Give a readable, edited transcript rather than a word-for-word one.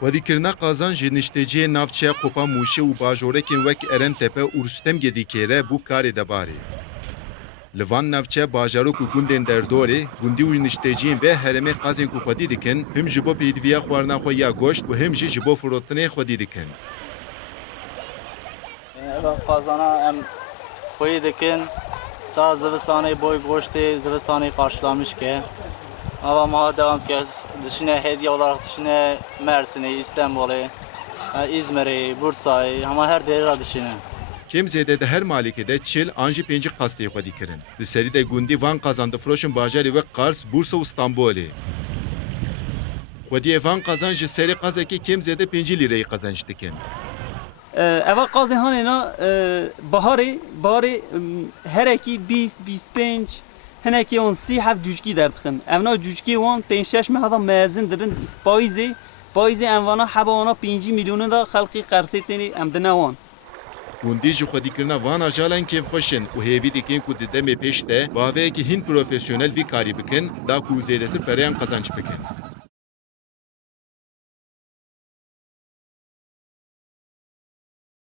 Xwedîkirina qazan ji nişteciyê navçeya Qopa Mûşê û bajorekên wek Erentepe û Rûstemgedîkê re bû karê debarê. Li van navçe bajarok û gundên derdorê, gundî û nişteciyên vê herêmê qazên ku xwedî dikin, him ji bo pêdiviya xwarina xwe ya goşt û him jî ji bo firotinê xwedî dikin. Ev qazana em xwedî dikin, sa zivistanê boy goştê zivistanê karşılamış ke. Ama maha devam ki dışına hediye olarak dışına Mersin'e, İstanbul'e, İzmir'e, Bursa'yı ama her deri dışına. Kêm zêde di her malikê çil an jî pêncî qastê xwedî kirin. Di serî de gundî van qazan difiroşin bajarê wek Kars, Bursa û Stenbolê. Xwediyê van qazan ji serê qazekê kêm zêde 5 lîreyê qazanç dikin. Eva qazê hanêna barê herekî 20-25 hinekî wan sî hev cûcikî derdixin. Evna cûcikê wan 5-6 meha mezin dibin payîzê em vana heba wana 5 milyonê da xelkî qersê tenê em dine wan. Gundî ji xwedîkirina van ajalan kêfxweşin û hêvî dikin ku di demê pêş de baveyekî hin profesyonel vî karî bikin, da ku zêdetir pereyan qazanç bikin.